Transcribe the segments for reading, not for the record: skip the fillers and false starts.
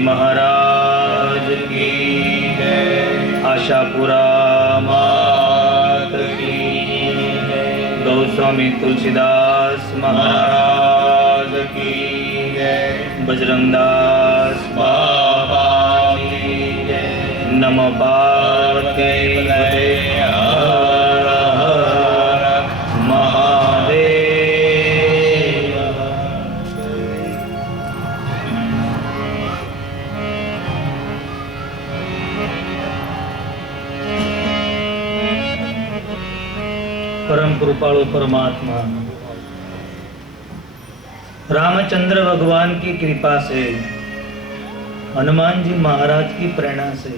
महाराज की जय। आशापुरा मात की जय। गौस्वामी तुलसीदास महाराज की जय। बजरंगदास बाबा की जय। नमो पार्वती परम कृपालु परमात्मा रामचंद्र भगवान की कृपा से, हनुमान जी महाराज की प्रेरणा से,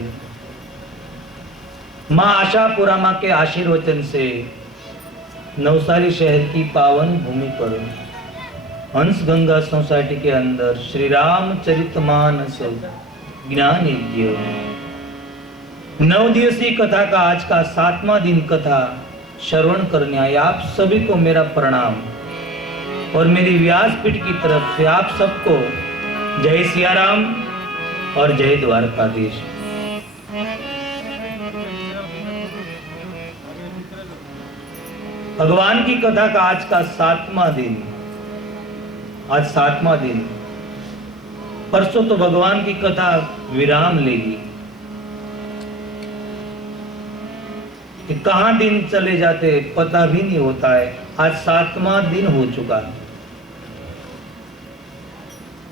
माँ आशापुरा माँ के आशीर्वचन से नवसारी शहर की पावन भूमि पर हंस गंगा सोसाइटी के अंदर श्री रामचरितमानस ज्ञान यज्ञ 9 दिवसीय कथा का आज का 7वां दिन कथा श्रवण करने आए आप सभी को मेरा प्रणाम और मेरी व्यासपीठ की तरफ से आप सबको जय सिया राम और जय द्वारकाधीश। भगवान की कथा का आज का 7वां दिन, आज 7वां दिन। परसों तो भगवान की कथा विराम लेगी कि कहां दिन चले जाते पता भी नहीं होता है। आज 7वां दिन हो चुका है।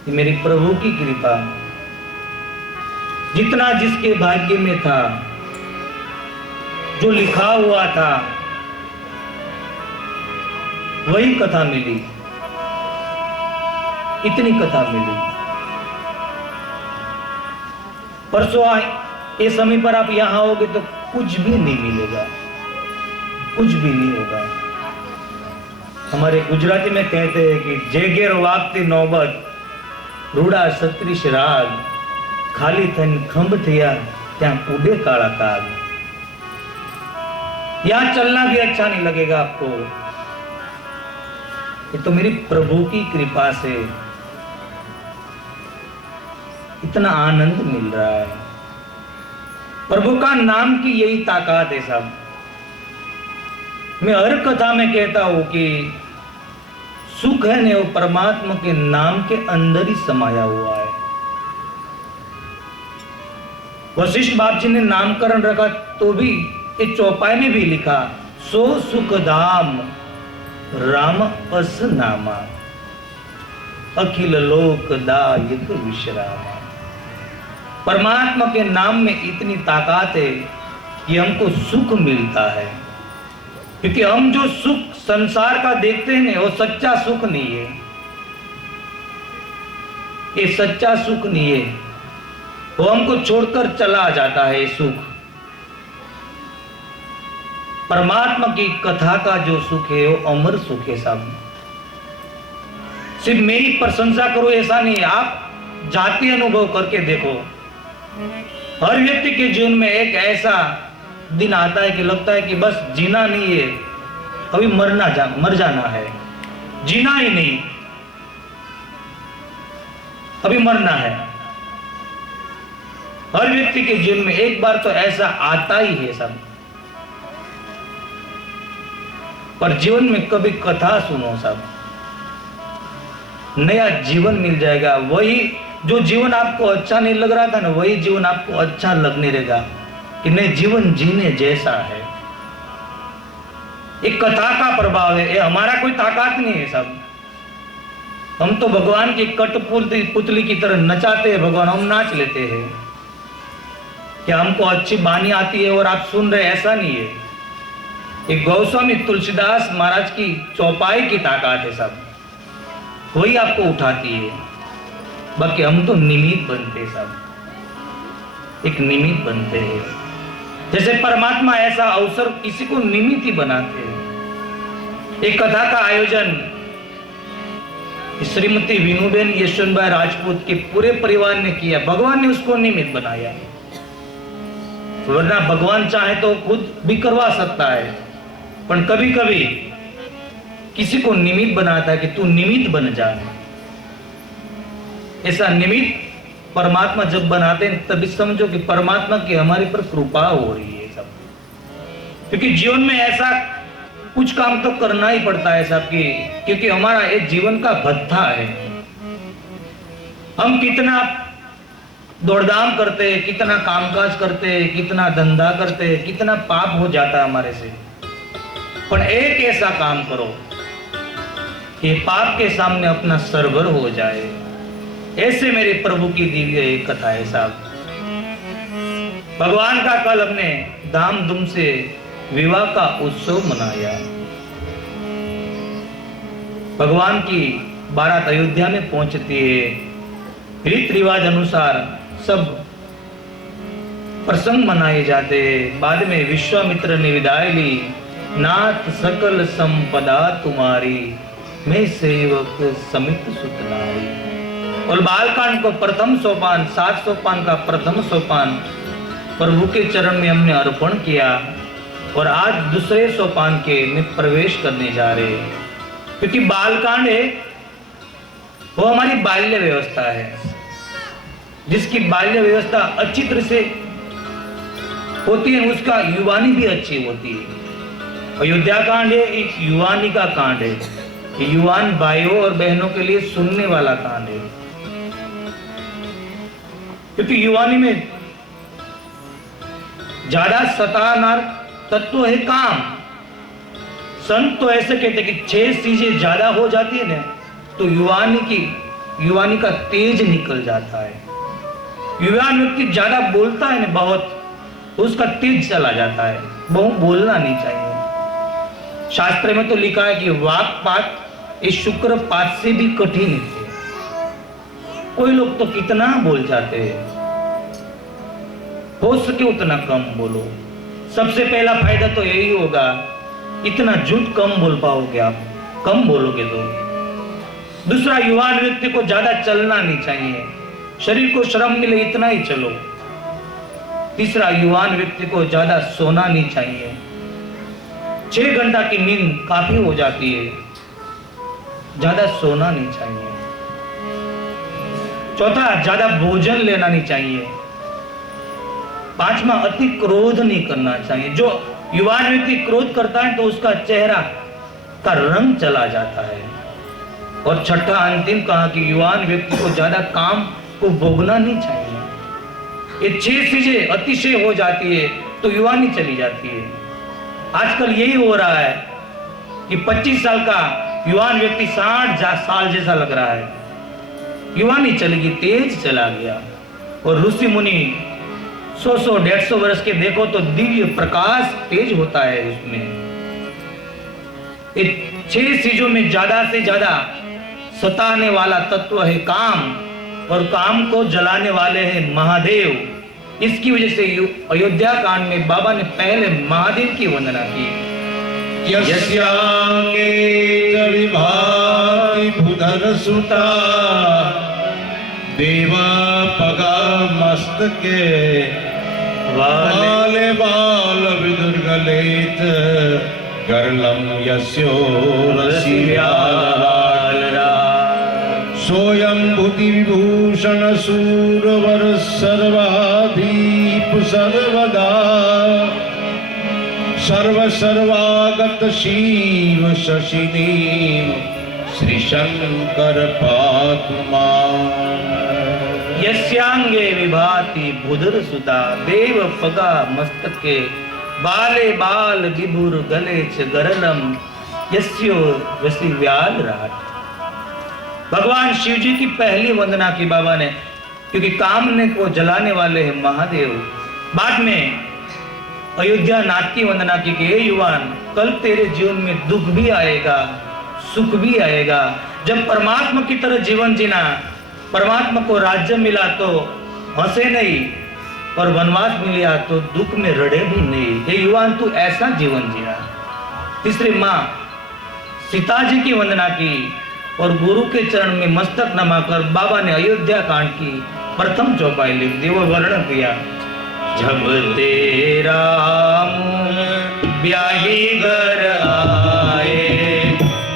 मेरी प्रभु की कृपा, जितना जिसके भाग्य में था, जो लिखा हुआ था वही कथा मिली, इतनी कथा मिली। परसों ये समय पर आप यहां आओगे तो कुछ भी नहीं मिलेगा, कुछ भी नहीं होगा। हमारे गुजराती में कहते हैं कि जेगेर वागती नौबत रूड़ा सत्रीश राग, खाली थन खंभ थिया त्या कूदे काला काग। यहां चलना भी अच्छा नहीं लगेगा आपको। ये तो मेरी प्रभु की कृपा से इतना आनंद मिल रहा है। प्रभु का नाम की यही ताकत है सब। मैं हर कथा में कहता हूं कि सुख है ने वो परमात्मा के नाम के अंदर ही समाया हुआ है। वशिष्ठ बाप जी ने नामकरण रखा तो भी ये चौपाई में भी लिखा, सो सुख धाम राम अस नामा, अखिल लोक दायक विश्रामा। परमात्मा के नाम में इतनी ताकत है कि हमको सुख मिलता है। क्योंकि हम जो सुख संसार का देखते हैं वो सच्चा सुख नहीं है। ये सच्चा सुख नहीं है, वो हमको छोड़कर चला जाता है। सुख परमात्मा की कथा का जो सुख है वो अमर सुख है। सब सिर्फ मेरी प्रशंसा करो ऐसा नहीं है, आप जाति अनुभव करके देखो। हर व्यक्ति के जीवन में एक ऐसा दिन आता है कि लगता है कि बस जीना नहीं है, अभी मर जाना है। जीना ही नहीं, अभी मरना है। हर व्यक्ति के जीवन में एक बार तो ऐसा आता ही है सब। पर जीवन में कभी कथा सुनो सब, नया जीवन मिल जाएगा। वही जो जीवन आपको अच्छा नहीं लग रहा था ना, वही जीवन आपको अच्छा लगने लगेगा कि नहीं, जीवन जीने जैसा है। एक कथा का प्रभाव है, ये हमारा कोई ताकत नहीं है सब। हम तो भगवान की कठपुतली की तरह नचाते हैं भगवान, हम नाच लेते हैं। क्या हमको अच्छी बानी आती है और आप सुन रहे, ऐसा नहीं है। एक गोस्वामी तुलसीदास महाराज की चौपाई की ताकत है सब, वही आपको उठाती है। बाकी हम तो निमित्त बनते सब, एक निमित्त बनते हैं। जैसे परमात्मा ऐसा अवसर किसी को निमित्त ही बनाते हैं। एक कथा का आयोजन श्रीमती विनुबेन यशवंतभाई राजपूत के पूरे परिवार ने किया, भगवान ने उसको निमित्त बनाया। वरना भगवान चाहे तो खुद भी करवा सकता है, पर कभी कभी किसी को निमित्त बनाता है कि तू निमित्त बन जा। ऐसा निमित्त परमात्मा जब बनाते हैं तभी समझो कि परमात्मा की हमारे पर कृपा हो रही है सब। क्योंकि जीवन में ऐसा कुछ काम तो करना ही पड़ता है सबकी, क्योंकि हमारा एक जीवन का भत्था है। हम कितना दौड़धाम करते हैं, कितना कामकाज करते हैं, कितना धंधा करते हैं, कितना पाप हो जाता है हमारे से। पर एक ऐसा काम करो कि पाप के सामने अपना सरवर हो जाए। ऐसे मेरे प्रभु की दिव्य एक कथा है साहब। भगवान का कल हमने धामधूम से विवाह का उत्सव मनाया। भगवान की बारात अयोध्या में पहुंचती है। रीत रिवाज अनुसार सब प्रसंग मनाए जाते हैं। बाद में विश्वामित्र ने विदाई ली, नाथ सकल संपदा तुम्हारी, मैं सेवक समित सुतनारी। और बालकांड को प्रथम सोपान, 7 सोपान का प्रथम सोपान प्रभु के चरण में हमने अर्पण किया। और आज दूसरे सोपान के में प्रवेश करने जा रहे हैं। क्योंकि बालकांड है वो हमारी बाल्य व्यवस्था है, जिसकी बाल्य व्यवस्था अच्छी तरह से होती है उसका युवानी भी अच्छी होती है। अयोध्या कांड है एक युवानी का कांड है, युवान भाइयों और बहनों के लिए सुनने वाला कांड है। क्योंकि युवानी में ज्यादा सतानार तत्व है काम। संत तो ऐसे कहते कि 6 चीजें ज्यादा हो जाती है ना तो युवानी का तेज निकल जाता है। युवान व्यक्ति ज्यादा बोलता है ना बहुत, तो उसका तेज चला जाता है। बहुत बोलना नहीं चाहिए। शास्त्र में तो लिखा है कि वाक्पात इस शुक्र पात से भी कठिन है। कोई लोग तो कितना बोल जाते हैं, हो सके उतना कम बोलो। सबसे पहला फायदा तो यही होगा, इतना झूठ कम बोल पाओगे आप, कम बोलोगे तो। दूसरा, युवान व्यक्ति को ज्यादा चलना नहीं चाहिए, शरीर को श्रम मिले इतना ही चलो। तीसरा, युवान व्यक्ति को ज्यादा सोना नहीं चाहिए, 6 घंटा की नींद काफी हो जाती है, ज्यादा सोना नहीं चाहिए। चौथा, ज्यादा भोजन लेना नहीं चाहिए। 5वां, अति क्रोध नहीं करना चाहिए। जो युवान व्यक्ति क्रोध करता है तो उसका चेहरा का रंग चला जाता है। और छठा अंतिम कहा कि युवान व्यक्ति को ज्यादा काम को भोगना नहीं चाहिए। ये 6 चीजें अतिशय हो जाती है तो युवानी चली जाती है। आजकल यही हो रहा है कि 25 साल का युवान व्यक्ति 60 साल जैसा लग रहा है। युवानी चली गई, तेज चला गया। और ऋषि मुनि 100-150 वर्ष के देखो तो दिव्य प्रकाश तेज होता है उसमें। इन 6 चीजों में ज्यादा से ज्यादा सताने वाला तत्व है काम, और काम को जलाने वाले हैं महादेव। इसकी वजह से अयोध्या कांड में बाबा ने पहले महादेव की वंदना की। यस्यांगे विभाति भूधर सुता, देवा पगा मस्तके, वाले बाल विदुर्गलेत, गर्लम यस्यो रसिव्यालरा। सोयं बुद्धि विभूषण सूरवर सर्वाधीप सर्वदा, सर्व सर्वागत शिव शशिदेव, श्री शंकर पातुमान। यस्यांगे विभाति भूधर सुता, देव पगा मस्तके, बाले बाल विभुर गले च गरलम, यस्यो वसी व्याल राट। भगवान शिव जी की पहली वंदना की बाबा ने, क्योंकि कामने को जलाने वाले हैं महादेव। बाद में अयोध्या नाथ की वंदना की कि हे युवान, कल तेरे जीवन में दुख भी आएगा, सुख भी आएगा। जब परमात्मा की तरह जीवन जीना, परमात्मा को राज्य मिला तो हंसे नहीं, और वनवास मिला तो दुख में रड़े भी नहीं। हे युवान, तू ऐसा जीवन जीना। तीसरी माँ सीता जी की वंदना की और गुरु के चरण में मस्तक नमाकर बाबा ने अयोध्या कांड की प्रथम चौपाई लिख दी। वो वर्णन किया, जब तेरा ब्याही घर आए,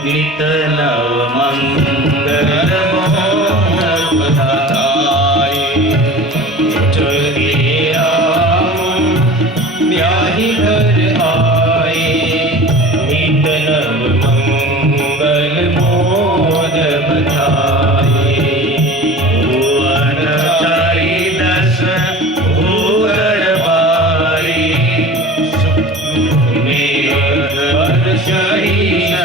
नित नव मंगल मोहन बधाए। जब तेरा ब्याही घर आए, नित नव मंगल मोहन बधाए। भुवन चारि दस भूधर बारी,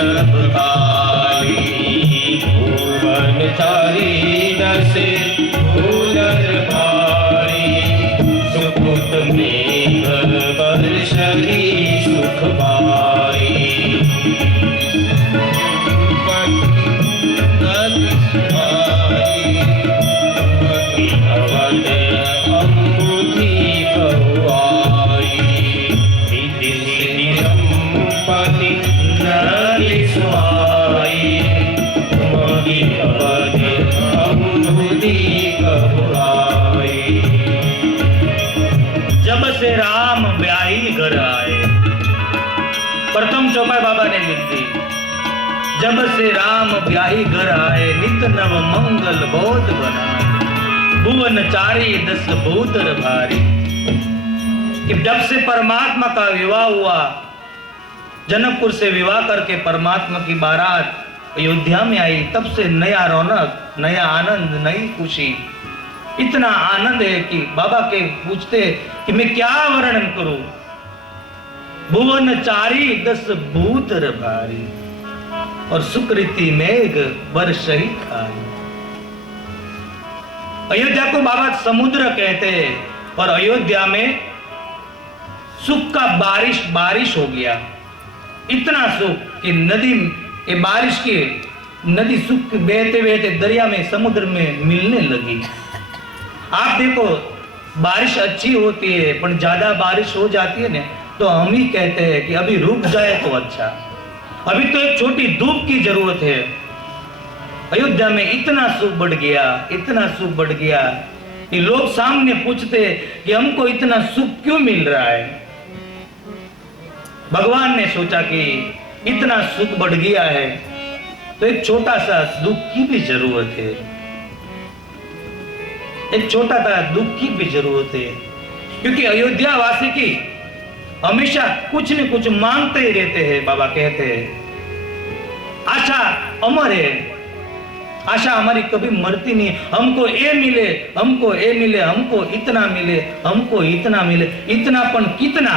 सब काली। भुवन चारि दस भूधर भारी, सुपुत मेघ वर्षहि सुख पाई। अवध अम्बुधि बहुआई, रिद्धि सिद्धि संपत्ति नरि सुहाई। मोहि अवध अम्बुधि बहुआई। जब से राम ब्याही घर आए, प्रथम चौपाई बाबा ने लिख दी। जब से राम ब्याही घर आए, नित नव मंगल बोध बनाए। भुवन चारि दस भूधर भारी, कि जब से परमात्मा का विवाह हुआ, जनकपुर से विवाह करके परमात्मा की बारात अयोध्या में आई, तब से नया रौनक, नया आनंद, नई खुशी। इतना आनंद है कि बाबा के पूछते कि मैं क्या वर्णन करूं। भुवन चारि दस भूधर भारी, और सुकृति मेघ वर्षहि खाई। अयोध्या को बाबा समुद्र कहते हैं, और अयोध्या में सुख का बारिश बारिश हो गया। इतना सुख कि नदी, ये बारिश की नदी सुख बहते बहते दरिया में, समुद्र में मिलने लगी। आप देखो, बारिश अच्छी होती है, पर ज्यादा बारिश हो जाती है ना, तो हम ही कहते हैं कि अभी रुक जाए तो अच्छा, अभी तो एक छोटी धूप की जरूरत है। अयोध्या में इतना सुख बढ़ गया, इतना सुख बढ़ गया कि लोग सामने पूछते कि हमको इतना सुख क्यों मिल रहा है। भगवान ने सोचा कि इतना सुख बढ़ गया है तो एक छोटा सा दुख की भी जरूरत है, एक छोटा सा दुख की भी जरूरत है। क्योंकि अयोध्या वासी की हमेशा कुछ न कुछ मांगते ही रहते हैं। बाबा कहते हैं आशा अमर है, आशा हमारी कभी मरती नहीं। हमको ये मिले, हमको ये मिले, हमको इतना मिले, हमको इतना मिले, इतनापन कितना,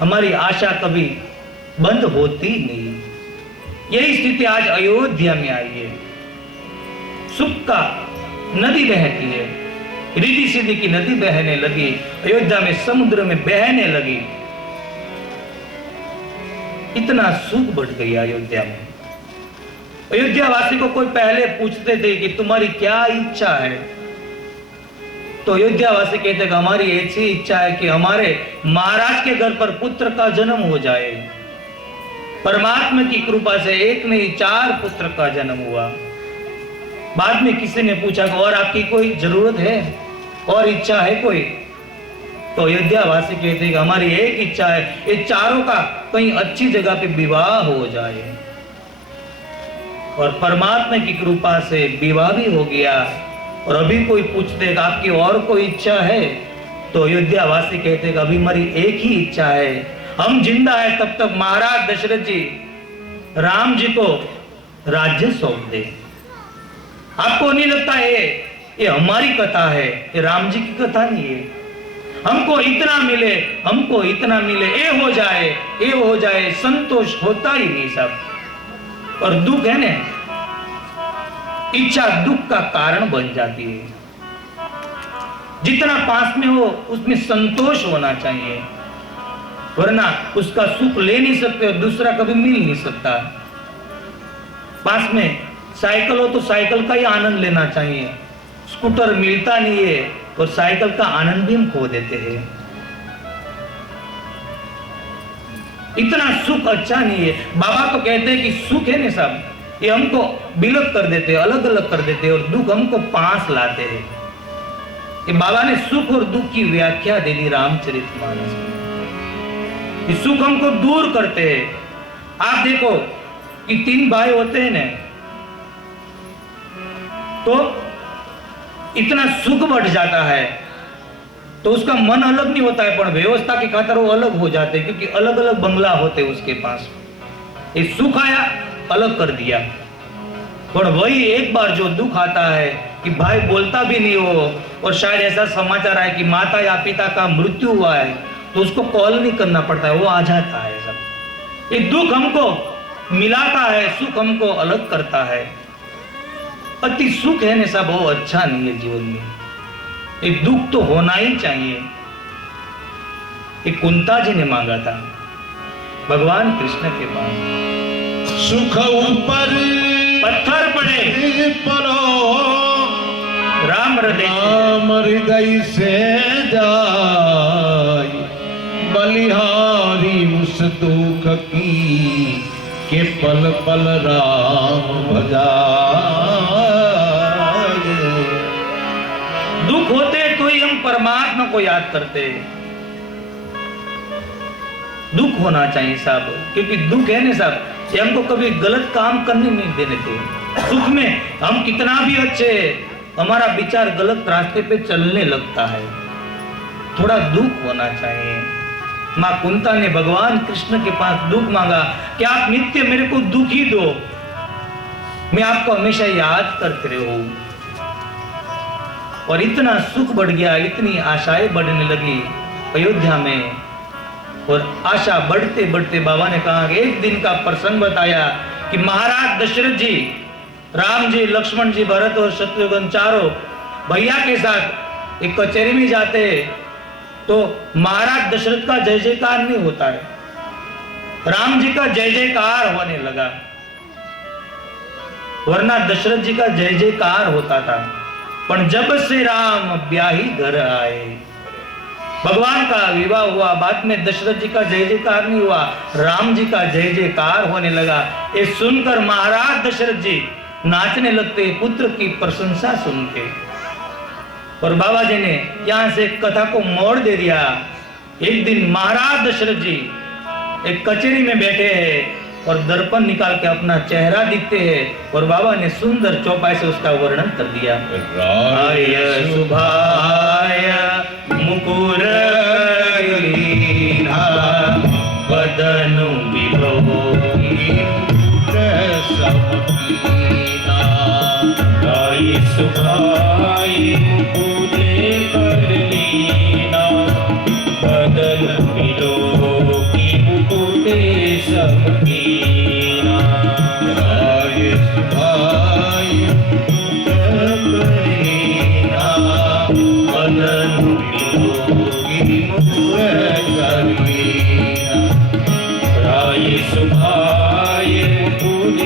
हमारी आशा कभी बंद होती नहीं। यही स्थिति आज अयोध्या में आई है। सुख का नदी बहती है, रिद्धि सिद्धि की नदी बहने लगी, अयोध्या में समुद्र में बहने लगी। इतना सुख बढ़ गई अयोध्या में। अयोध्या वासी को कोई पहले पूछते थे कि तुम्हारी क्या इच्छा है, तो अयोध्या वासी कहते कि हमारी ऐसी इच्छा है कि हमारे महाराज के घर पर पुत्र का जन्म हो जाए। परमात्मा की कृपा से एक नहीं 4 पुत्र का जन्म हुआ। बाद में किसी ने पूछा कि और आपकी कोई जरूरत है और इच्छा है कोई, तो अयोध्या वासी कहते कि हमारी एक इच्छा है, ये चारों का कहीं अच्छी जगह पे विवाह हो जाए। और परमात्मा की कृपा से विवाह भी हो गया। और अभी कोई पूछते कि आपकी और कोई इच्छा है, तो अयोध्या वासी कहते कि अभी हमारी एक ही इच्छा है, हम जिंदा है तब तक महाराज दशरथ जी राम जी को राज्य सौंप दे। आपको नहीं लगता है ये हमारी कथा है, ये राम जी की कथा नहीं है। हमको इतना मिले, हमको इतना मिले, ये हो जाए, ये हो जाए, संतोष होता ही नहीं सब। और दुख है ना, इच्छा दुख का कारण बन जाती है। जितना पास में हो उसमें संतोष होना चाहिए, वरना उसका सुख ले नहीं सकते और दूसरा कभी मिल नहीं सकता। पास में साइकिल हो तो साइकिल का ही आनंद लेना चाहिए। स्कूटर मिलता नहीं है और साइकिल का आनंद भी हम खो देते हैं। इतना सुख अच्छा नहीं है। बाबा तो कहते हैं कि सुख है ना सब, ये हमको विलग कर देते हैं, अलग अलग कर देते हैं और दुख हमको पास लाते हैं। ये बाबा ने सुख और दुख की व्याख्या दे दी रामचरितमानस में। ये सुख हमको दूर करते हैं। आप देखो कि 3 भाई होते हैं ना, तो इतना सुख बढ़ जाता है तो उसका मन अलग नहीं होता है, पर व्यवस्था की खातिर वो अलग हो जाते हैं, क्योंकि अलग अलग बंगला होते उसके पास। ये सुख आया अलग कर दिया, पर वही एक बार जो दुख आता है कि भाई बोलता भी नहीं हो और शायद ऐसा समाचार है कि माता या पिता का मृत्यु हुआ है, तो उसको कॉल नहीं करना पड़ता है, वो आ जाता है सब। ये दुख हमको मिलाता है, सुख हमको अलग करता है। अति सुख है ना सब, वो अच्छा नहीं है जीवन में। एक दुख तो होना ही चाहिए। एक कुंता जी ने मांगा था भगवान कृष्ण के पास, सुख ऊपर पत्थर पड़े पड़ो राम हृदय से जाय, बलिहारी उस दुख की के पल पल राम भजाए। दुख होते तो ही हम परमात्मा को याद करते। दुख होना चाहिए साहब, क्योंकि दुख है ना साहब, ये हमको कभी गलत काम करने नहीं देने देते। सुख में हम कितना भी अच्छे, हमारा विचार गलत रास्ते पे चलने लगता है। थोड़ा दुख होना चाहिए। माँ कुंता ने भगवान कृष्ण के पास दुख मांगा कि आप नित्य मेरे को दुख ही दो, मैं आपको हमेशा याद करते रहूं। और इतना सुख बढ़ गया, इतनी आशाएं बढ़ने लगी अयोध्या में। और आशा बढ़ते बढ़ते बाबा ने कहा कि एक दिन का प्रसंग बताया कि महाराज दशरथ जी, राम जी, लक्ष्मण जी, भरत और शत्रुघ्न चारों भैया के साथ एक कचहरी में जाते, तो महाराज दशरथ का जय जयकार नहीं होता है, राम जी का जय जयकार होने लगा। वरना दशरथ जी का जय जयकार होता था, पर जब से राम ब्याही घर आए, भगवान का विवाह हुआ, बाद में दशरथ जी का जय जयकार नहीं हुआ, राम जी का जय जयकार होने लगा। ये सुनकर महाराज दशरथ जी नाचने लगते पुत्र की प्रशंसा सुन के। और बाबा जी ने यहां से कथा को मोड़ दे दिया। एक दिन महाराज दशरथ जी एक कचहरी में बैठे हैं और दर्पण निकाल के अपना चेहरा दिखते हैं, और बाबा ने सुंदर चौपाई से उसका वर्णन कर दिया। आय सुभाय मुकुर लीना, बदनु विभोगी समकीना। आय सुभाय मुकुर लीना, बदन विभोगी मुकुट समकीना। आय सुभाय मुकुर लीना, बदन विभोगी मुकुट समकीना। आय सुभाय मुकुट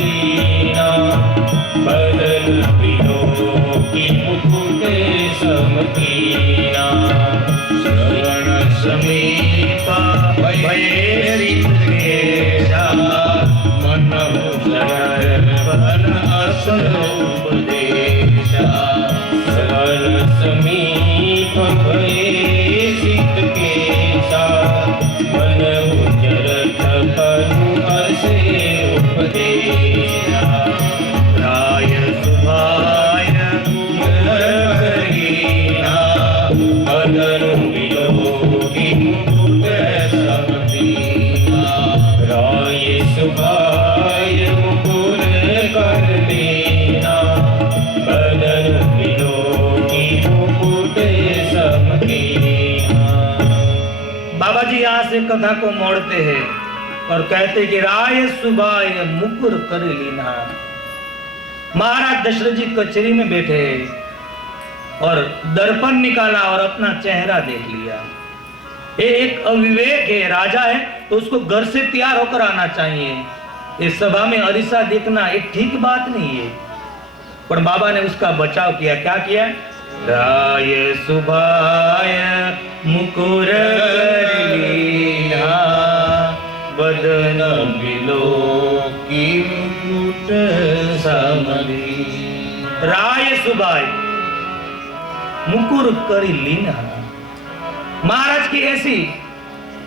लीना, बदन विभोगी मुकुट समकीना। श्रवण समीपा भयेरित केशा, मनहु सरल असुपदेशा। श्रवण समीप भयेरित केशा, मनहु सरल असुपदेशा। राय सुभाय मुकुरहीना, बदनु विभोगी मुकुट समकीना। राय सुभाय मुकुर लीना, बदनु विभोगी मुकुट समकीना। बाबा जी यहाँ से कथा को मोड़ते हैं और कहते कि राय सुभाय मुकुर कर लीना। महाराज दशरथ जी कचहरी में बैठे और दर्पण निकाला और अपना चेहरा देख लिया। ये एक अविवेक है, राजा है तो उसको घर से तैयार होकर आना चाहिए। इस सभा में अरिसा देखना एक ठीक बात नहीं है। पर बाबा ने उसका बचाव किया। क्या किया? राय सुभाय मुकुर कर लीना, बदन बिलो की मुकुट समरी। राय सुभाय मुकुर कर लीना। महाराज की ऐसी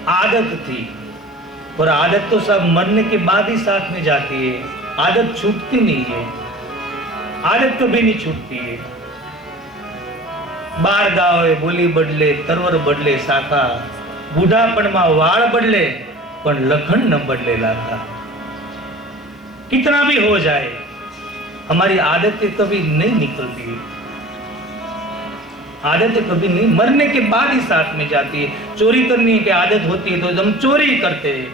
आदत थी, और आदत तो सब मरने के बाद ही साथ में जाती है, आदत छूटती नहीं है, आदत कभी नहीं छूटती है। बार गावे बोली बदले, तरवर बदले शाखा, बूढ़ापण में वाળ बदले पण लखन न बदले लाखा। कितना भी हो जाए हमारी आदतें कभी नहीं निकलती है, आदतें कभी नहीं, मरने के बाद ही साथ में जाती है। चोरी करने की आदत होती है तो हम चोरी करते हैं,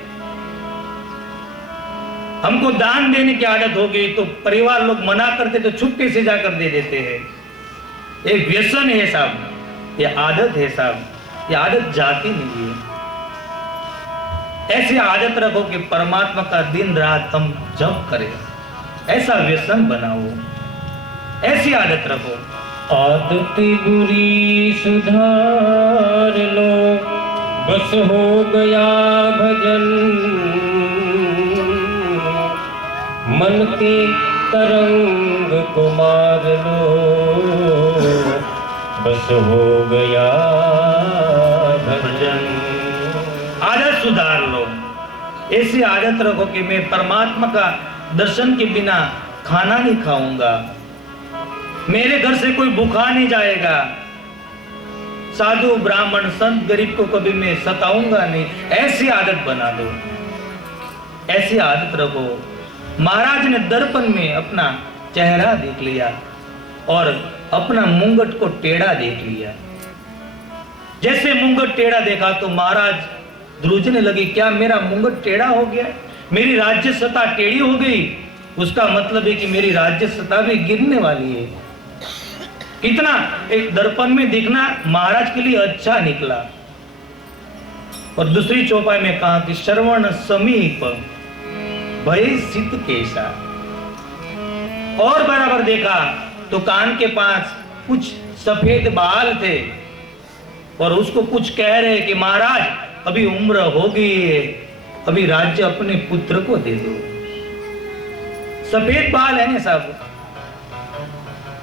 हमको दान देने की आदत हो गई तो परिवार लोग मना करते तो चुपके से जाकर दे देते हैं। ये व्यसन है साहब, ये आदत है साहब, ये आदत जाती नहीं है। ऐसी आदत रखो कि परमात्मा का दिन रात हम जप करें, ऐसा व्यसन बनाओ, ऐसी आदत रखो। आदत बुरी सुधार लो, बस हो गया भजन, मन के तरंग को मार लो, बस हो गया भजन। आदत सुधार लो, ऐसी आदत रखो कि मैं परमात्मा का दर्शन के बिना खाना नहीं खाऊंगा, मेरे घर से कोई भूखा नहीं जाएगा, साधु ब्राह्मण संत गरीब को कभी मैं सताऊंगा नहीं। ऐसी आदत बना दो, ऐसी आदत रखो। महाराज ने दर्पण में अपना चेहरा देख लिया और अपना मुंगट को टेढ़ा देख लिया। जैसे मुंगट टेढ़ा देखा तो महाराज ध्रुजने लगे, क्या मेरा मुंगट टेढ़ा हो गया, मेरी राज्य सत्ता टेढ़ी हो गई? उसका मतलब है कि मेरी राज्य सत्ता भी गिरने वाली है। कितना एक दर्पण में दिखना महाराज के लिए अच्छा निकला। और दूसरी चौपाई में कहा कि श्रवण समीप भय सित केसा। और बराबर देखा तो कान के पास कुछ सफेद बाल थे और उसको कुछ कह रहे कि महाराज अभी उम्र हो गई है, अभी राज्य अपने पुत्र को दे दो। सफेद बाल है ना साहब,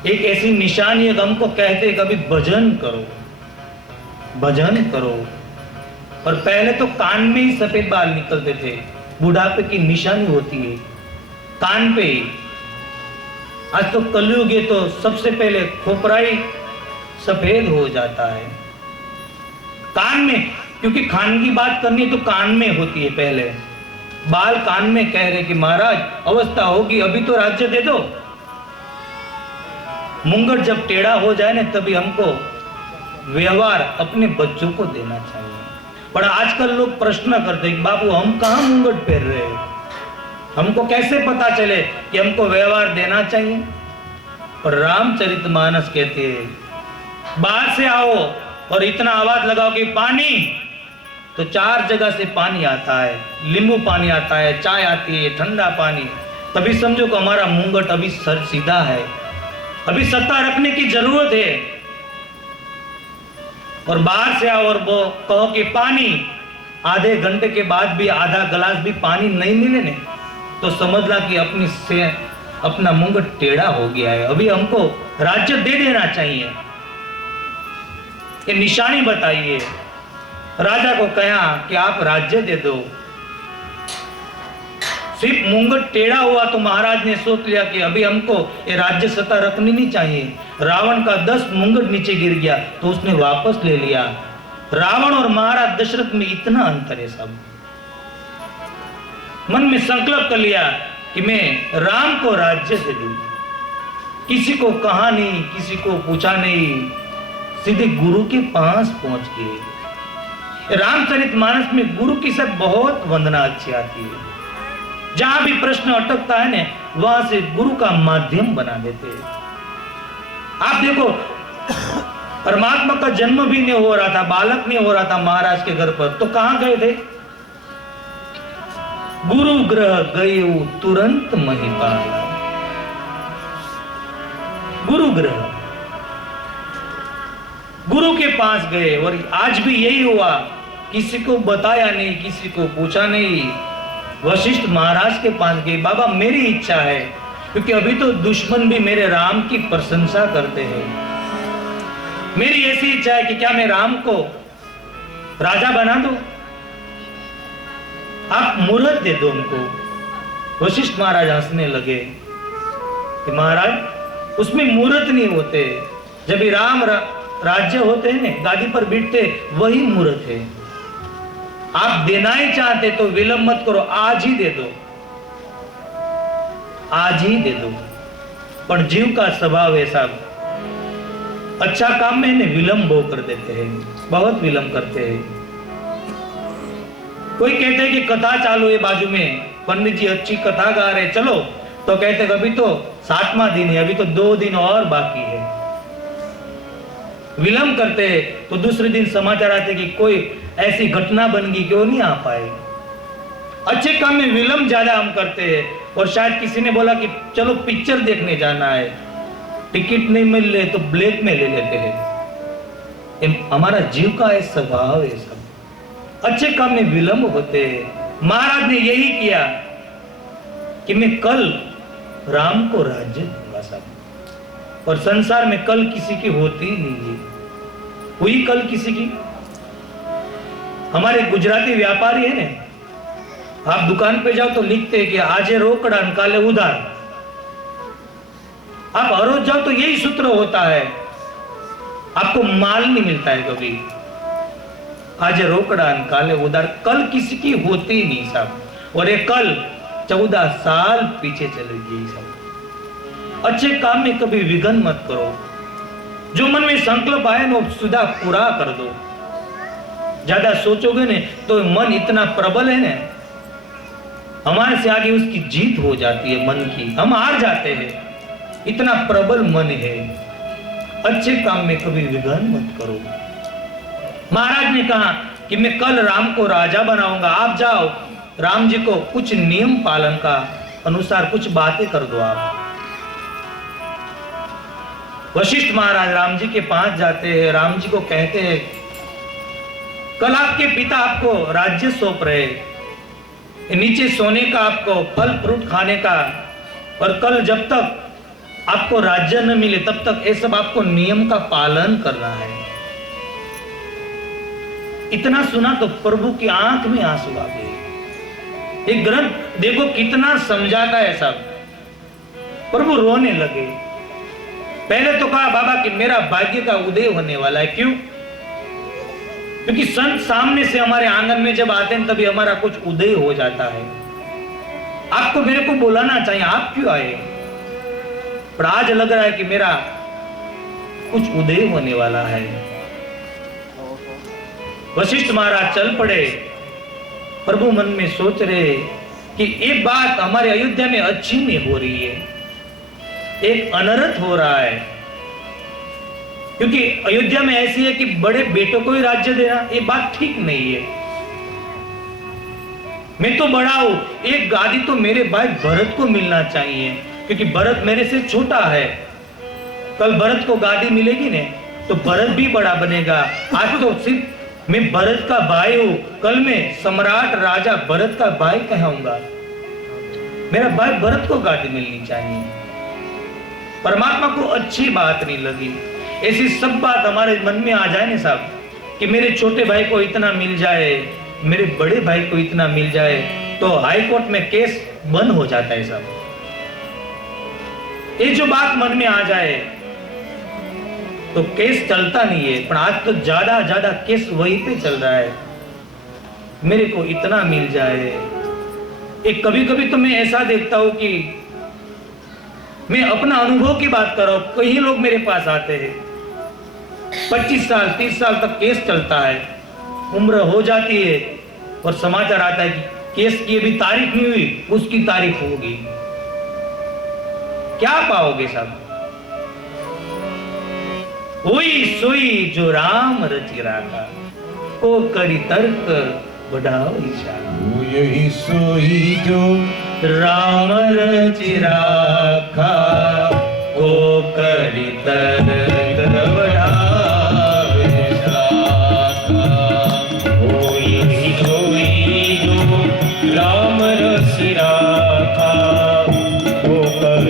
एक ऐसी निशानी है, हमको कहते कभी भजन करो, भजन करो। और पहले तो कान में ही सफेद बाल निकलते थे, बुढ़ापे की निशानी होती है कान पे ही। आज तो कलयुग है तो सबसे पहले खोपरा ही सफेद हो जाता है कान में, क्योंकि खान की बात करनी तो कान में होती है। पहले बाल कान में कह रहे कि महाराज अवस्था होगी, अभी तो राज्य दे दो। मुंगट जब टेढ़ा हो जाए ना तभी हमको व्यवहार अपने बच्चों को देना चाहिए। पर आजकल लोग प्रश्न करते हैं बाबू हम कहाँ मुंगट फेर रहे हैं, हमको कैसे पता चले कि हमको व्यवहार देना चाहिए? और रामचरितमानस कहते हैं बाहर से आओ और इतना आवाज लगाओ कि पानी, तो 4 जगह से पानी आता है, नींबू पानी आता है, चाय आती है, ठंडा पानी, तभी समझो कि हमारा मुंगट अभी सर सीधा है, अभी सत्ता रखने की जरूरत है। और बाहर से आओ और वो कहो कि पानी, आधे घंटे के बाद भी आधा गिलास भी पानी नहीं मिले ने तो समझना कि अपना मुंगट टेढ़ा हो गया है, अभी हमको राज्य दे देना चाहिए। ये निशानी बताइए। राजा को कहा कि आप राज्य दे दो। सिर्फ मुंगट टेढ़ा हुआ तो महाराज ने सोच लिया कि अभी हमको ये राज्य सत्ता रखनी नहीं चाहिए। रावण का 10 मुंगट नीचे गिर गया तो उसने वापस ले लिया। रावण और महाराज दशरथ में इतना अंतर है। सब मन में संकल्प कर लिया कि मैं राम को राज्य दे दूं। किसी को कहा नहीं, किसी को पूछा नहीं, सीधे गुरु के पास पहुंच गए। रामचरितमानस में गुरु की सब बहुत वंदना अच्छी आती है। जहां भी प्रश्न अटकता है ना, वहां से गुरु का माध्यम बना देते हैं। आप देखो, परमात्मा का जन्म भी नहीं हो रहा था, बालक नहीं हो रहा था महाराज के घर पर, तो कहां गए थे? गुरु ग्रह गए तुरंत महिपाला। गुरु ग्रह, गुरु के पास गए, और आज भी यही हुआ। किसी को बताया नहीं, किसी को पूछा नहीं, वशिष्ठ महाराज के पास गए। बाबा मेरी इच्छा है, क्योंकि अभी तो दुश्मन भी मेरे राम की प्रशंसा करते हैं, मेरी ऐसी इच्छा है कि क्या मैं राम को राजा बना दूं? आप मुहूर्त दे दो उनको। वशिष्ठ महाराज हंसने लगे कि महाराज उसमें मुहूर्त नहीं होते, जब भी राम राज्य होते हैं ना, गादी पर बैठते, वही मुहूर्त है। आप देना ही चाहते तो विलंब मत करो, आज ही दे दो, आज ही दे दो। पर जीव का स्वभाव ऐसा, अच्छा काम में इन्हें विलंब कर देते हैं, बहुत विलंब करते हैं। कोई कहते हैं कि कथा चालू है बाजू में, पंडित जी अच्छी कथा गा रहे, चलो, तो कहते हैं अभी तो 7वां दिन है, अभी तो 2 दिन और बाकी है। विलंब करते हैं तो दूसरे दिन समाचार आते कि कोई ऐसी घटना बन गई, क्यों नहीं आ पाए। अच्छे काम में विलंब ज्यादा हम करते हैं। और शायद किसी ने बोला कि चलो पिक्चर देखने जाना है, टिकट नहीं मिल रहे तो ब्लैक में ले लेते हैं। हमारा जीव का एक स्वभाव है सब, अच्छे काम में विलंब होते हैं। महाराज ने यही किया कि मैं कल राम को राज्य दूंगा सब, और संसार में कल किसी की होती नहीं है। हुई कल किसी की? हमारे गुजराती व्यापारी है ना, आप दुकान पे जाओ तो लिखते हैं कि आज रोकड़ा काले उधार। आप हर रोज जाओ तो यही सूत्र होता है, आपको माल नहीं मिलता है कभी। आज रोकड़ा काले उधार, कल किसी की होती नहीं साहब। और ये कल 14 साल पीछे चले गई साहब। अच्छे काम में कभी विघ्न मत करो, जो मन में संकल्प आए ना सीधा पूरा कर दो। ज्यादा सोचोगे ने तो मन इतना प्रबल है ना, हमारे से आगे उसकी जीत हो जाती है मन की, हम हार जाते हैं, इतना प्रबल मन है। अच्छे काम में कभी विघ्न मत करो। महाराज ने कहा कि मैं कल राम को राजा बनाऊंगा, आप जाओ राम जी को कुछ नियम पालन का अनुसार कुछ बातें कर दो आप। वशिष्ठ महाराज राम जी के पास जाते हैं, राम जी को कहते हैं कल आपके पिता आपको राज्य सौंप रहे, नीचे सोने का, आपको फल फ्रूट खाने का, और कल जब तक आपको राज्य न मिले तब तक ये सब आपको नियम का पालन करना है। इतना सुना तो प्रभु की आंख में आंसू आ गए। एक ग्रंथ देखो कितना समझाता है सब। प्रभु रोने लगे। पहले तो कहा बाबा कि मेरा भाग्य का उदय होने वाला है। क्यों? क्योंकि संत सामने से हमारे आंगन में जब आते हैं तभी हमारा कुछ उदय हो जाता है। आपको मेरे को बुलाना चाहिए, आप क्यों आए? पर आज लग रहा है कि मेरा कुछ उदय होने वाला है। वशिष्ठ महाराज चल पड़े। प्रभु मन में सोच रहे कि एक बात हमारे अयोध्या में अच्छी नहीं हो रही है, एक अनर्थ हो रहा है। क्योंकि अयोध्या में ऐसी है कि बड़े बेटों को ही राज्य देना, ये बात ठीक नहीं है। मैं तो बड़ा हूं, एक गादी तो मेरे भाई भरत को मिलना चाहिए, क्योंकि भरत मेरे से छोटा है। कल भरत को गादी मिलेगी ने तो भरत भी बड़ा बनेगा। आज तो सिर्फ मैं भरत का भाई हूं, कल मैं सम्राट राजा भरत का भाई कहूंगा। मेरा भाई भरत को गादी मिलनी चाहिए। परमात्मा को अच्छी बात नहीं लगी। ऐसी सब बात हमारे मन में आ जाए ना साहब, कि मेरे छोटे भाई को इतना मिल जाए, मेरे बड़े भाई को इतना मिल जाए, तो हाई कोर्ट में केस बंद हो जाता है साहब। ये जो बात मन में आ जाए तो केस चलता नहीं है। पर आज तो ज्यादा केस वहीं पे चल रहा है, मेरे को इतना मिल जाए। एक कभी कभी तो मैं ऐसा देखता हूं कि मैं अपना अनुभव की बात कर रहा हूं। कई लोग मेरे पास आते हैं, 25 साल 30 साल तक केस चलता है, उम्र हो जाती है और समाचार आता है कि केस की अभी तारीख नहीं हुई, उसकी तारीख होगी। क्या पाओगे साहब? हुई सोई जो राम रचि राखा, को करी तर्क बढ़ाओ ईशा। वो यही सोई जो राम रचि राखा, को करी तर्क बढ़ावे शाखा। वो यही सोई जो राम रचि राखा, वो कर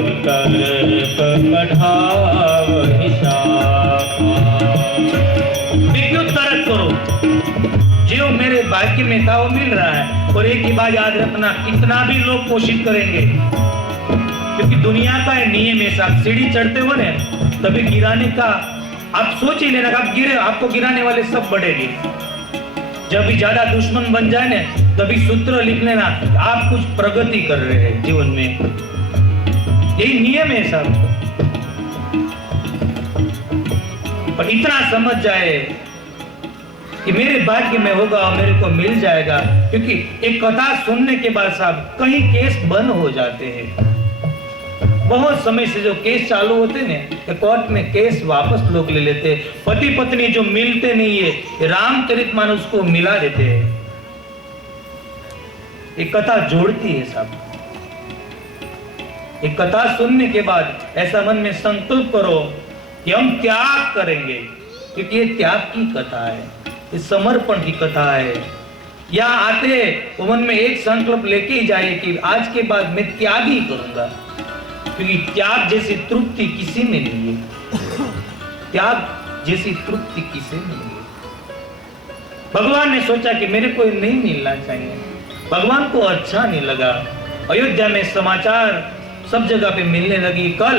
बढ़ावहि शाखा। विद्युत तर्क करो, जो मेरे भाग्य में था वो मिल रहा है। और एक ही बात याद रखना, कितना भी लोग कोशिश करेंगे, क्योंकि दुनिया का नियम है साहब, सीढ़ी चढ़ते हो ना तभी गिराने का आप सोच ही लेना, आप गिरे आपको गिराने वाले सब बढ़ेंगे। जब भी ज्यादा दुश्मन बन जाए ना तभी सूत्र लिख लेना, आप कुछ प्रगति कर रहे हैं जीवन में। यही नियम है साहब। पर इतना समझ जाए कि मेरे भाग्य में होगा और मेरे को मिल जाएगा, क्योंकि एक कथा सुनने के बाद साहब कहीं केस बंद हो जाते हैं। बहुत समय से जो केस चालू होते हैं कोर्ट में केस वापस लोग ले लेते हैं। पति पत्नी जो मिलते नहीं है, रामचरितमानस को मिला देते हैं। एक कथा जोड़ती है साहब। एक कथा सुनने के बाद ऐसा मन में संकल्प करो कि हम त्याग करेंगे, क्योंकि ये त्याग की कथा है, ये समर्पण की कथा है। या आते वो मन में एक संकल्प लेके ही जाइए कि आज के बाद मैं त्याग ही करूंगा, क्योंकि त्याग जैसी तृप्ति किसी में नहीं है। त्याग जैसी तृप्ति किसी में नहीं है। भगवान ने सोचा कि मेरे को नहीं मिलना चाहिए, भगवान को अच्छा नहीं लगा। अयोध्या में समाचार सब जगह पे मिलने लगी। कल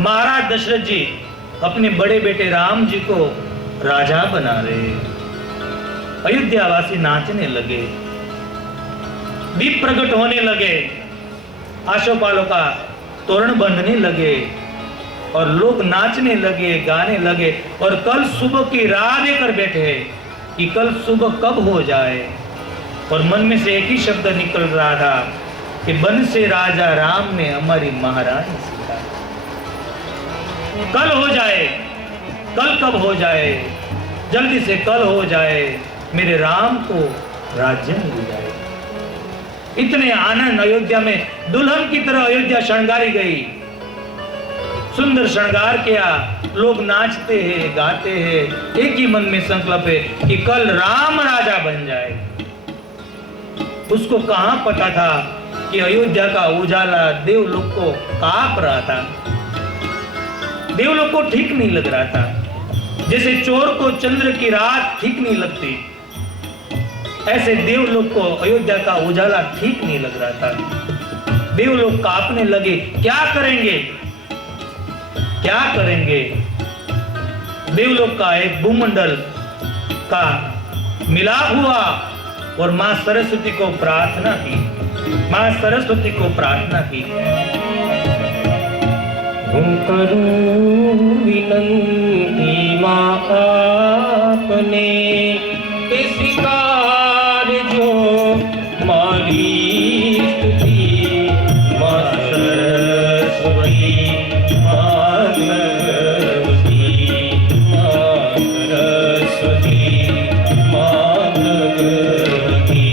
महाराज दशरथ जी अपने बड़े बेटे राम जी को राजा बना रहे। अयोध्यावासी नाचने लगे, दीप प्रकट होने लगे, आशोपालों का तोरण बंधने लगे और लोग नाचने लगे, गाने लगे। और कल सुबह की राह देकर बैठे कि कल सुबह कब हो जाए। और मन में से एक ही शब्द निकल रहा था कि बन से राजा राम ने हमारी महारानी सीता। कल हो जाए, कल कब हो जाए, जल्दी से कल हो जाए, मेरे राम को राज्य मिल जाए। इतने आनंद अयोध्या में, दुल्हन की तरह अयोध्या शृंगारी गई। सुंदर श्रृंगार किया, लोग नाचते हैं, गाते हैं। एक ही मन में संकल्प है कि कल राम राजा बन जाए। उसको कहां पता था कि अयोध्या का उजाला देवलोक को कांप रहा था। देवलोक को ठीक नहीं लग रहा था। जैसे चोर को चंद्र की रात ठीक नहीं लगती, ऐसे देवलोक को अयोध्या का उजाला ठीक नहीं लग रहा था। देवलोक कांपने लगे। क्या करेंगे, क्या करेंगे? देवलोक का एक भूमंडल का मिलाप हुआ और मां सरस्वती को प्रार्थना की। मां सरस्वती को प्रार्थना की, करूं विनंती मां आपने, इस कार्य जो मारी स्तुति मां सरस्वती, मां सरस्वती, मां सरस्वती, मां भगवती।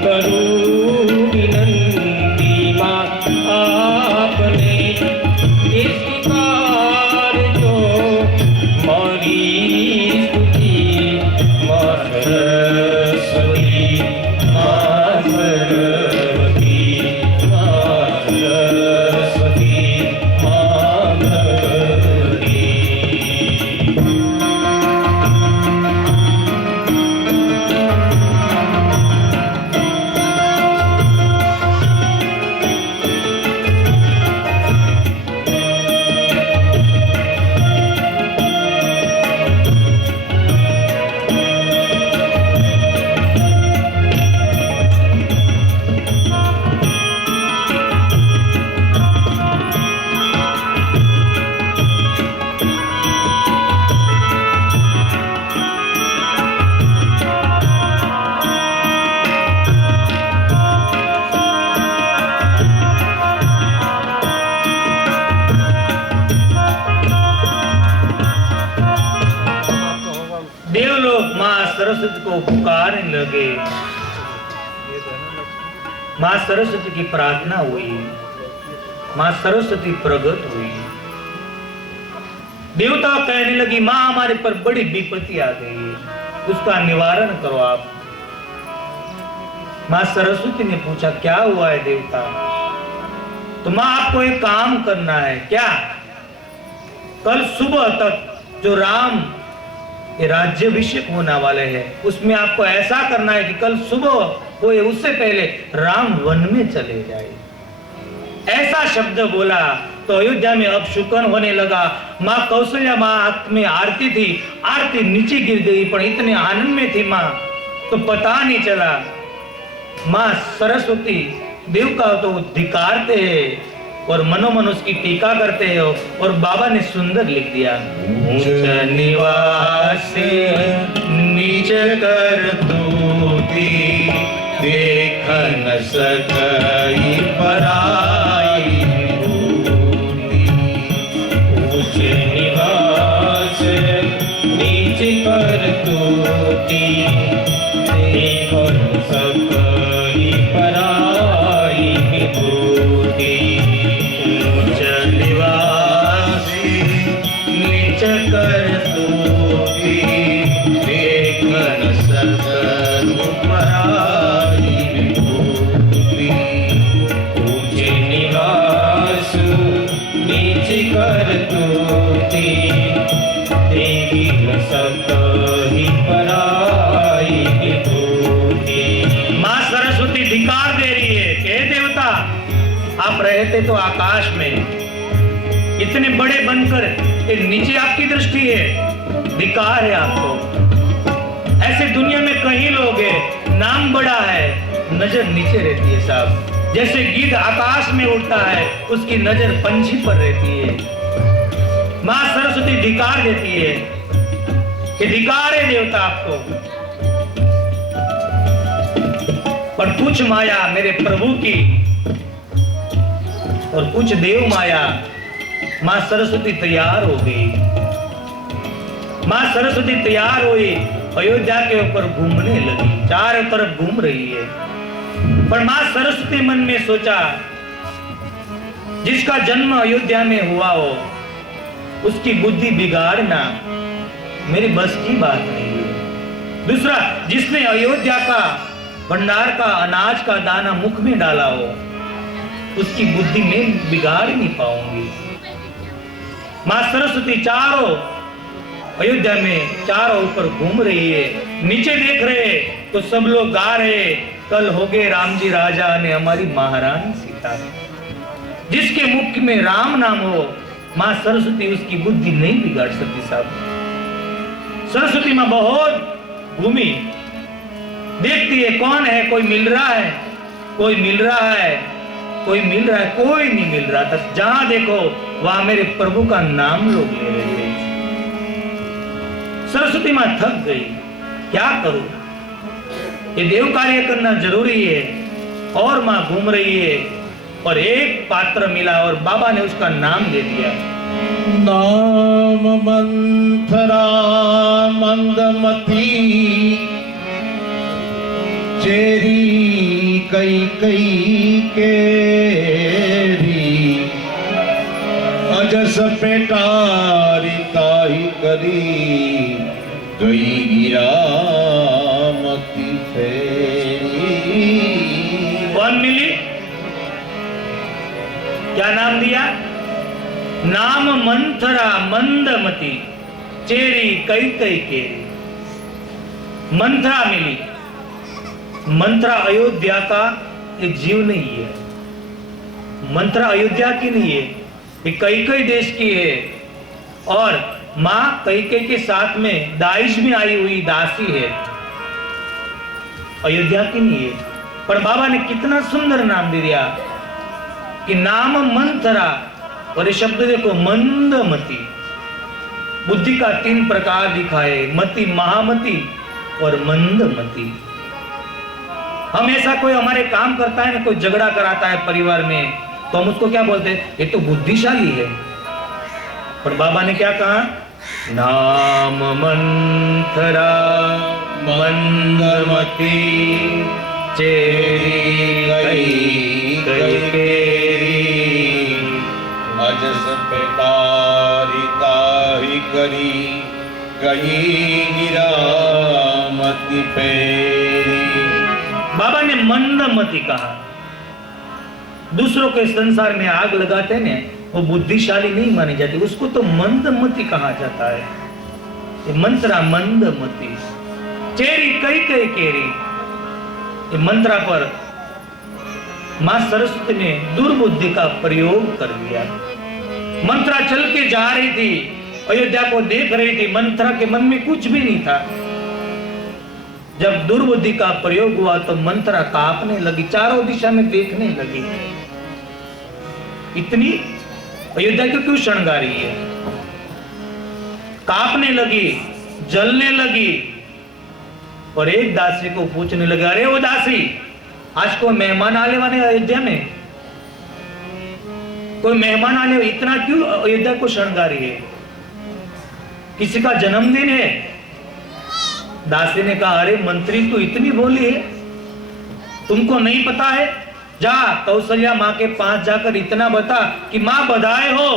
करूं विनंती मां आपने, इस कार्य जो मारी स्तुति मां सरस्वती को पुकारने लगे। माँ सरस्वती की प्रार्थना हुई, माँ सरस्वती प्रकट हुई। देवता कहने लगी, माँ हमारे पर बड़ी विपत्ति आ गई है, उसका निवारण करो आप। माँ सरस्वती ने पूछा, क्या हुआ है देवता? तो माँ आपको एक काम करना है। क्या? कल सुबह तक जो राम ये राज्याभिषेक होने वाले हैं, उसमें आपको ऐसा करना है कि कल सुबह होए उससे पहले राम वन में चले जाए। ऐसा शब्द बोला तो अयोध्या में अपशुकन होने लगा। माँ कौशल्या माँ में आरती थी, आरती नीचे गिर गई, पर इतने आनंद में थी माँ तो पता नहीं चला। माँ सरस्वती देव का तो धिकारते हैं और मनोमन उसकी टीका करते हो। और बाबा ने सुंदर लिख दिया, ऊंच निवास नीच कर तूती, देख न सकई पराई भूति। ऊंच निवास नीच कर तूती, देख न सकई पराई विभूति। ऊंच निवास नीच कर तूती, देख न सकई पराई विभूति। ऊंच निवास नीच कर तूती, देख न सकई पराई विभूति। माँ सरस्वती धिकार दे रही है कि हे देवता, आप रहते तो आकाश में, इतने बड़े बनकर ये नीचे आपकी दृष्टि है, धिकार है आपको। ऐसे दुनिया में कई लोग हैं, नाम बड़ा है, नजर नीचे रहती है साहब। जैसे गिद्ध आकाश में उड़ता है, उसकी नजर पंछी पर रहती है। माँ सरस्वती धिकार देती है कि धिकार है देवता आपको। पर कुछ माया मेरे प्रभु की और कुछ देव माया। मां सरस्वती तैयार हो गई। मां सरस्वती तैयार हुई, अयोध्या के ऊपर घूमने लगी, चारों तरफ घूम रही है। पर मां सरस्वती मन में सोचा, जिसका जन्म अयोध्या में हुआ हो उसकी बुद्धि बिगाड़ना मेरी बस की बात नहीं है। दूसरा, जिसने अयोध्या का भंडार का अनाज का दाना मुख में डाला हो उसकी बुद्धि में बिगाड़ नहीं पाऊंगी। मां सरस्वती चारों अयोध्या में चारों ऊपर घूम रही है। नीचे देख रहे तो सब लोग गा रहे, कल हो गए राम जी राजा ने हमारी महारानी सीता। जिसके मुख में राम नाम हो, मां सरस्वती उसकी बुद्धि नहीं बिगाड़ सकती साहब। सरस्वती मां बहुत घूमी, देखती है कौन है, कोई मिल रहा है, कोई मिल रहा है, कोई मिल रहा है, कोई नहीं मिल रहा था। जहां देखो वहां मेरे प्रभु का नाम लोग ले रहे हैं। सरस्वती मां थक गई, क्या करूं, ये देव कार्य करना जरूरी है। और मां घूम रही है और एक पात्र मिला और बाबा ने उसका नाम दे दिया, नाम मंथरा मंदमती, चेरी कई कई केरी, अजस पेटारी ताई करी, गई गिरामती फेरी। कौन मिली, क्या नाम दिया? नाम मंथरा मंदमती, चेरी कई कई केरी। मंथरा मिली। मंथरा अयोध्या का एक जीव नहीं है, मंथरा अयोध्या की नहीं है, ये कई कई देश की है। और मां कई कई के साथ में दाइश में आई हुई दासी है, अयोध्या की नहीं है। पर बाबा ने कितना सुंदर नाम दे दिया कि नाम मंथरा, और ये शब्द देखो मंदमती। बुद्धि का 3 प्रकार दिखाए, मति, महामति और मंदमती। हम ऐसा कोई हमारे काम करता है ना, कोई झगड़ा कराता है परिवार में, तो हम उसको क्या बोलते हैं, ये तो बुद्धिशाली है। पर बाबा ने क्या कहा, नाम मंथरा मंदमती चेरी कई कई केरी अजस पेटारी ताही करी कही गिरामती फेरी। बाबा ने मंदमती कहा। दूसरों के संसार में आग लगाते हैं ना, वो बुद्धिशाली नहीं मानी जाती, उसको तो मंदमती कहा जाता है। ये मंत्रा मंदमती चेरी कई कई केरी, ये मंत्रा पर मां सरस्वती ने दुर्बुद्धि का प्रयोग कर दिया। मंत्रा चल के जा रही थी, अयोध्या को देख रही थी, मंत्रा के मन में कुछ भी नहीं था। जब दुर्बुद्धि का प्रयोग हुआ तो मंत्रा कांपने लगी, चारों दिशा में देखने लगी। इतनी अयोध्या को क्यों श्रृंगारी है? कांपने लगी, जलने लगी और एक दासी को पूछने लगा, अरे वो दासी, आज को मेहमान आने वाले अयोध्या में, कोई मेहमान आने, इतना क्यों अयोध्या को श्रृंगारी है? किसी का जन्मदिन है? दासी ने कहा, अरे मंत्री तू इतनी भोली है, तुमको नहीं पता है? जा कौशल्या माँ के पास जाकर इतना बता कि माँ बधाई हो,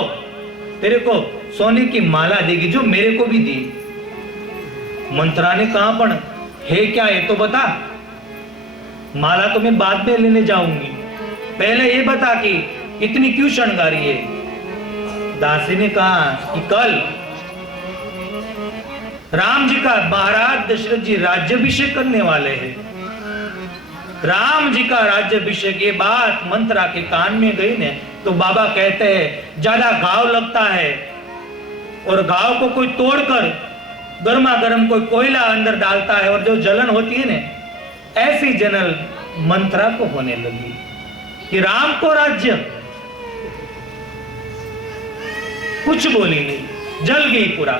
तेरे को सोने की माला देगी जो मेरे को भी दी। मंत्रा ने कहा, पण है क्या ये तो बता, माला तो मैं बाद में लेने जाऊंगी, पहले ये बता कि इतनी क्यों श्रृंगारी है? दासी ने कहा कि कल राम जी का, महाराज दशरथ जी राज्याभिषेक करने वाले हैं। राम जी का राज्याभिषेक, ये बात मंत्रा के कान में गई ने तो बाबा कहते हैं ज्यादा घाव लगता है और घाव को कोई तोड़कर गर्मा गर्म कोई कोयला अंदर डालता है और जो जलन होती है ना, ऐसी जलन मंत्रा को होने लगी कि राम को राज्य, कुछ बोली नहीं, जल गई पूरा।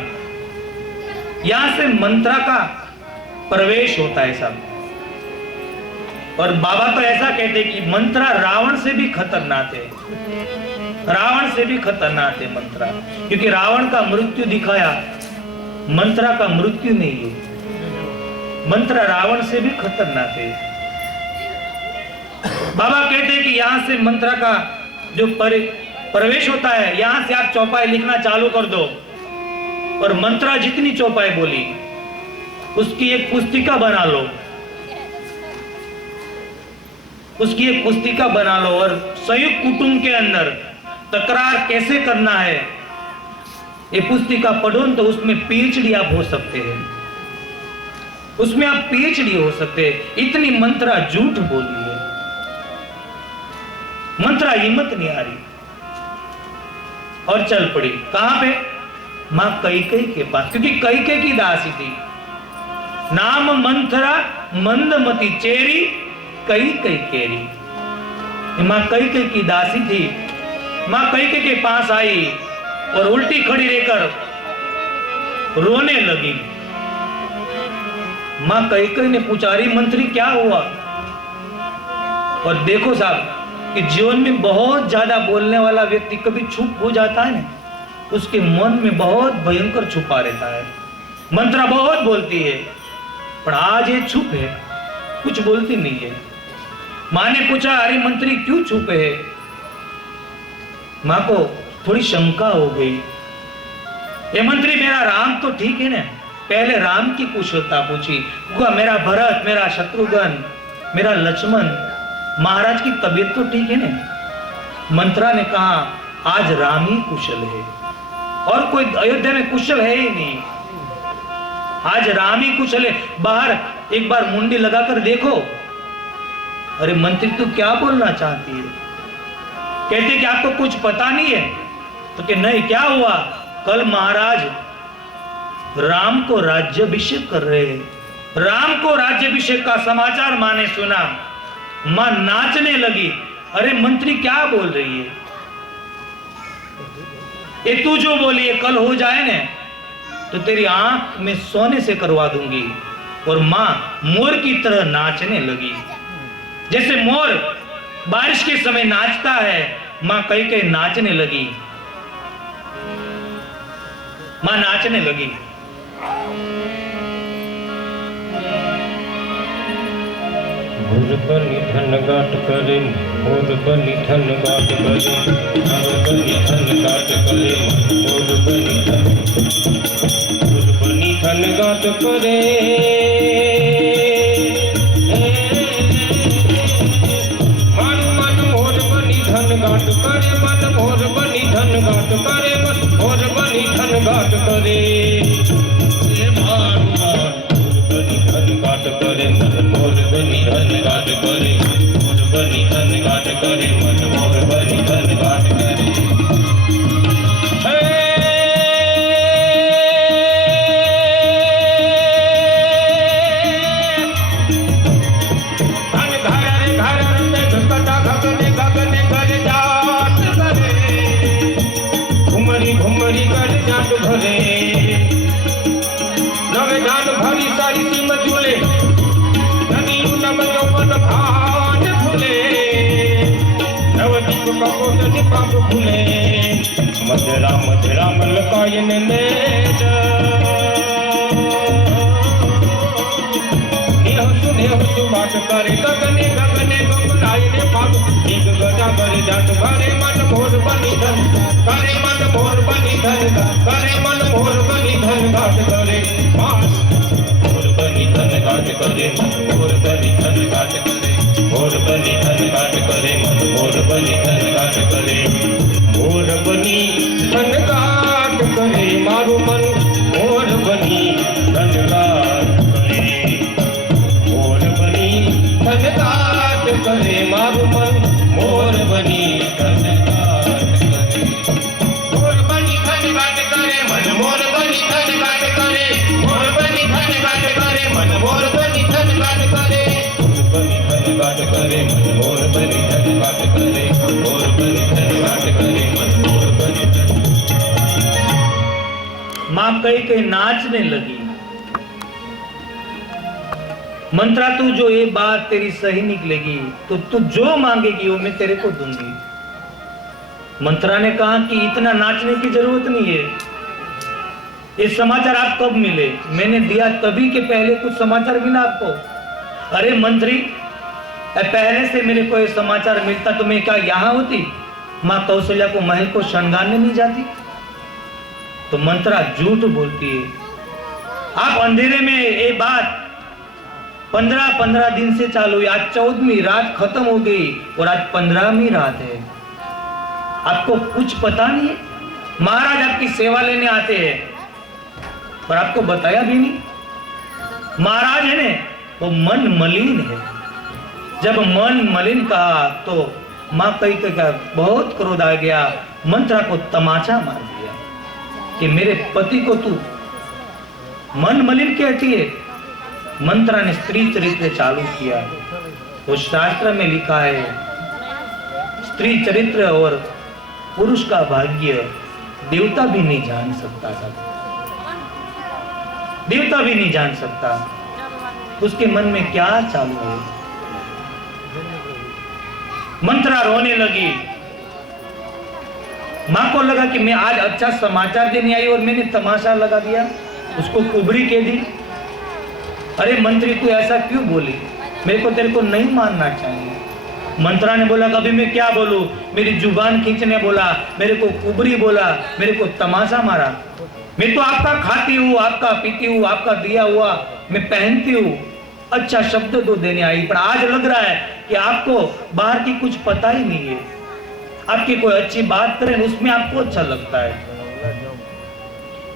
यहां से मंत्रा का प्रवेश होता है सब। और बाबा तो ऐसा कहते कि मंत्रा रावण से भी खतरनाक है, रावण से भी खतरनाक है मंत्रा, क्योंकि रावण का मृत्यु दिखाया, मंत्रा का मृत्यु नहीं है। मंत्रा रावण से भी खतरनाक है। बाबा कहते हैं कि यहां से मंत्रा का जो प्रवेश होता है, यहां से आप चौपाई लिखना चालू कर दो और मंत्रा जितनी चौपाई बोली उसकी एक पुस्तिका बना लो, उसकी एक पुस्तिका बना लो और संयुक्त कुटुंब के अंदर तकरार कैसे करना है ये पुस्तिका पढ़ो तो उसमें पीएचडी आप हो सकते हैं, उसमें आप पीएचडी हो सकते हैं। इतनी मंत्रा झूठ बोली है, मंत्रा हिम्मत नहीं आ रही और चल पड़ी। कहां पे? मां कैकेयी के पास, क्योंकि कैकेयी की दासी थी। नाम मंत्रा मंदमती चेरी कई कई केरी। मां कैकेयी की दासी थी। मां कैकेयी के पास आई और उल्टी खड़ी रहकर रोने लगी। मां कैकेयी ने पूछा, अरे मंत्री क्या हुआ? और देखो साहब कि जीवन में बहुत ज्यादा बोलने वाला व्यक्ति कभी चुप हो जाता है ना, उसके मन में बहुत भयंकर छुपा रहता है। मंत्रा बहुत बोलती है पर आज ये चुप है, कुछ बोलती नहीं है। मां ने पूछा, अरे मंत्री क्यों चुप है? मां को थोड़ी शंका हो गई। ये मंत्री मेरा राम तो ठीक है ना? पहले राम की कुशलता पूछी, मेरा भरत, मेरा शत्रुघ्न, मेरा लक्ष्मण, महाराज की तबीयत तो ठीक है ना? मंत्रा ने कहा, आज राम ही कुशल है और कोई अयोध्या में कुशल है ही नहीं, आज राम ही कुशल है। बाहर एक बार मुंडी लगाकर देखो। अरे मंत्री तू क्या बोलना चाहती है? कहते कि आपको कुछ पता नहीं है? तो कि नहीं, क्या हुआ? कल महाराज राम को राज्याभिषेक कर रहे हैं। राम को राज्याभिषेक का समाचार मां ने सुना, मां नाचने लगी। अरे मंत्री क्या बोल रही है? ये तू जो बोली है कल हो जाए ना तो तेरी आंख में सोने से करवा दूंगी। और मां मोर की तरह नाचने लगी, जैसे मोर बारिश के समय नाचता है, मां कैकेयी नाचने लगी। मां नाचने लगी। मोर बनी धन गाट करे मोर बनी धन गाट करे मोर बनी धन गाट करे मोर बनी धन गाट करे मन मन मोर बनी धन गाट करे मन मोर बनी धन गाट करे मन मोर बनी धन गाट करे घाट करे मन मोर बनी धन घाट करे मोर बनी धन घाट करे मन मोर बनी धन घाट करे घुमरी घुमरी कर जाट भरे नवे जान भरी सारी सीम झूले नदी नम यौवन भान फूले नवदीप कपोत निपाप फूले मधुरा मधुरा मलकायन मेज नेह सुबात करे गगने गगने गगनायने पाप एक गजा करे जाट भरे मन मोर बनी धन करे मन मोर बनी धन करे मन मोर बनी धन घाट करे मोर बनी धन घाट करे मोर बनी धन घाट करे मोर बनी धन घाट करे मन मोर बनी धन घाट करे मोर बनी धन घाट करे मारू मन मोर बनी धन घाट करे मोर बनी धन घाट करे मारू मन मोर बनी धन घाट करे मोर बनी धन घाट करे मन मोर बनी धन घाट करे मोर बनी धन घाट करे मन मोर बनी धन घाट करे मोर बनी धन घाट करे मन मोर बनी धन घाट करे मोर बनी धन घाट करे मन मोर बनी धन। माँ कई नाचने लगी। मंत्रा तू जो ये बात तेरी सही निकलेगी तो तू जो मांगेगी वो मैं तेरे को दूंगी। मंत्रा ने कहा कि इतना नाचने की जरूरत नहीं है। ये समाचार आप कब मिले? मैंने दिया तभी के पहले कुछ समाचार मिला आपको? अरे मंत्री, पहले से मेरे को ये समाचार मिलता तो मैं क्या यहाँ होती? माँ कौशल्या को महल को शृंगारने नहीं जाती? तो मंत्रा झूठ बोलती है। आप अंधेरे में ये बात 15 दिन से चालू हुई। आज 14वीं रात खत्म हो गई और आज 15वीं रात है। आपको कुछ पता नहीं है? महाराज आपकी सेवा लेने आते हैं पर आपको बताया भी नहीं। महाराज है ने वो मन मलिन है। जब मन मलिन कहा तो माँ कई का बहुत क्रोध आ गया। मंत्रा को तमाचा मार दिया कि मेरे पति को तू मन मलिन कहती है। मंत्रा ने स्त्री चरित्र चालू किया। वो शास्त्र में लिखा है स्त्री चरित्र और पुरुष का भाग्य देवता भी नहीं जान सकता था। देवता भी नहीं जान सकता उसके मन में क्या चालू है। मंत्रा रोने लगी। मां को लगा कि मैं आज अच्छा समाचार देने आई और मैंने तमाशा लगा दिया, उसको कुबरी कह दी। अरे मंत्री तू ऐसा क्यों बोली? मेरे को तेरे को नहीं मानना चाहिए। मंत्रा ने बोला कभी मैं क्या बोलूं? मेरी जुबान खींचने बोला, मेरे को कुबरी बोला, मेरे को तमाशा मारा। मैं तो आपका खाती हूँ, आपका पीती हूँ, आपका दिया हुआ मैं पहनती हूँ। अच्छा शब्द तो देने आई पर आज लग रहा है कि आपको बाहर की कुछ पता ही नहीं है। आपकी कोई अच्छी बात करें उसमें आपको अच्छा लगता है।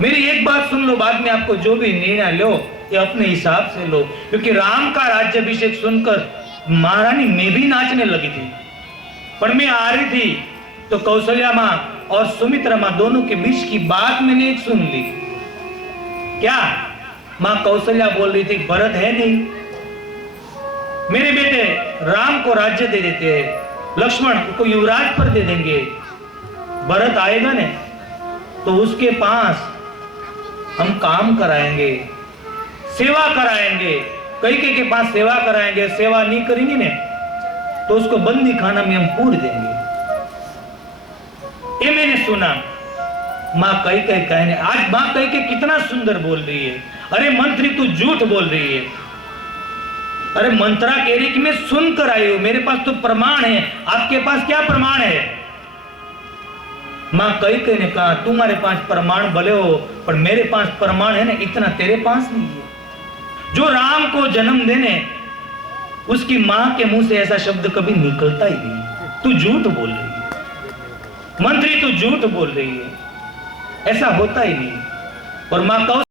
मेरी एक बात सुन लो, बाद में आपको जो भी निर्णय लो ये अपने हिसाब से लो। क्योंकि राम का राज्याभिषेक सुनकर महारानी मैं भी नाचने लगी थी। पर मैं आ रही थी तो कौशल्या माँ और सुमित्रा माँ दोनों के बीच की बात मैंने एक सुन ली। क्या? माँ कौशल्या बोल रही थी भरत है नहीं, मेरे बेटे राम को राज्य दे देते हैं, लक्ष्मण को युवराज पर दे देंगे। भरत आएगा ने तो उसके पास हम काम कराएंगे, सेवा कराएंगे। कैकेयी के पास सेवा कराएंगे, सेवा नहीं करेंगे ने तो उसको बंदी खाना में हम पूर देंगे। ये मैंने सुना। माँ कैकेयी कहने, आज माँ कैकेयी कितना सुंदर बोल रही है। अरे मंत्री तू झूठ बोल रही है। अरे मंत्रा कह रही कि मैं सुनकर आई हूं, मेरे पास तो प्रमाण है, आपके पास क्या प्रमाण है? मां कई ने कहा तुम्हारे पास प्रमाण भले हो, पर मेरे पास प्रमाण है ना, इतना तेरे पास नहीं है। जो राम को जन्म देने, उसकी मां के मुंह से ऐसा शब्द कभी निकलता ही नहीं। तू झूठ बोल रही है मंत्री, तू झूठ बोल रही है, ऐसा होता ही नहीं। और मां कौशल्या